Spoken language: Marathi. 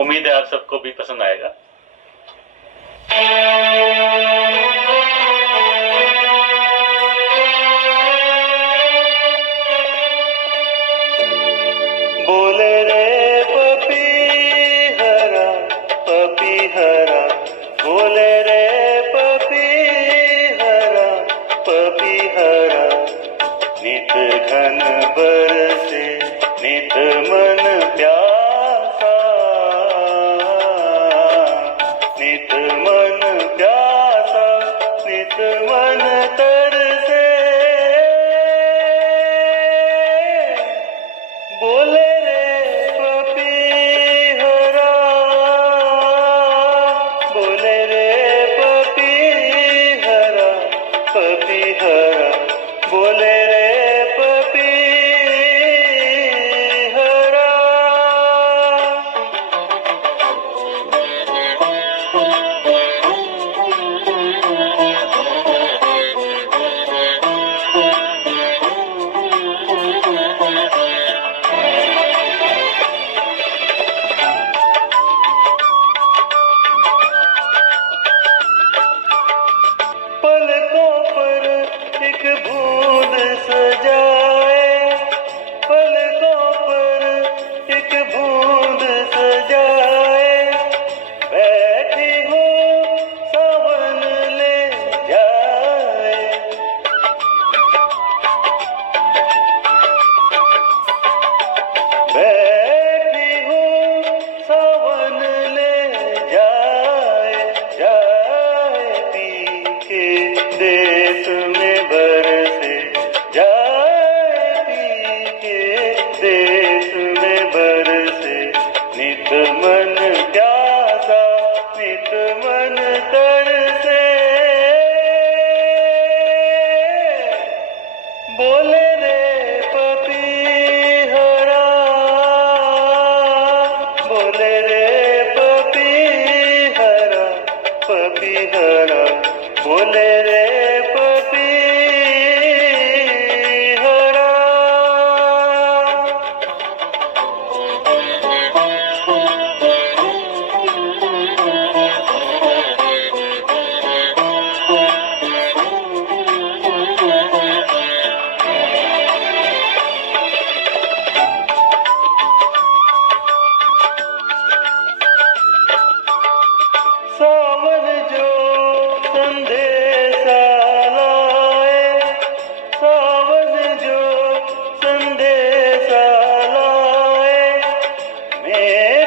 उम्मीद है आप सबको भी पसंद आएगा। बोले रे पपीहरा पपीहरा, बोले रे पपीहरा पपीहरा, नित घन बरसे नित मन प्यासा, नित मन प्यासा नित मन तरसे। बोले रे पपीहरा, बोले रे पपीहरा पपीहरा, बोले रे पपीहरा। पलकों पर एक बूंद सजाए, पलकों पर एक बूंद सजाए, बैठी हो सावन ले जाए। बैठी हो सावन ले जाए, जाए पी के देश में बरसे, जाए पी के देश में बरसे, नित मन प्यासा नित मन तरसे। बोले रे पपीहरा, बोले रे पपीहरा पपीहरा, बोले रे पपीहरा। सावन जो संदेशा लाए, सावन जो संदेशा लाए, मेरे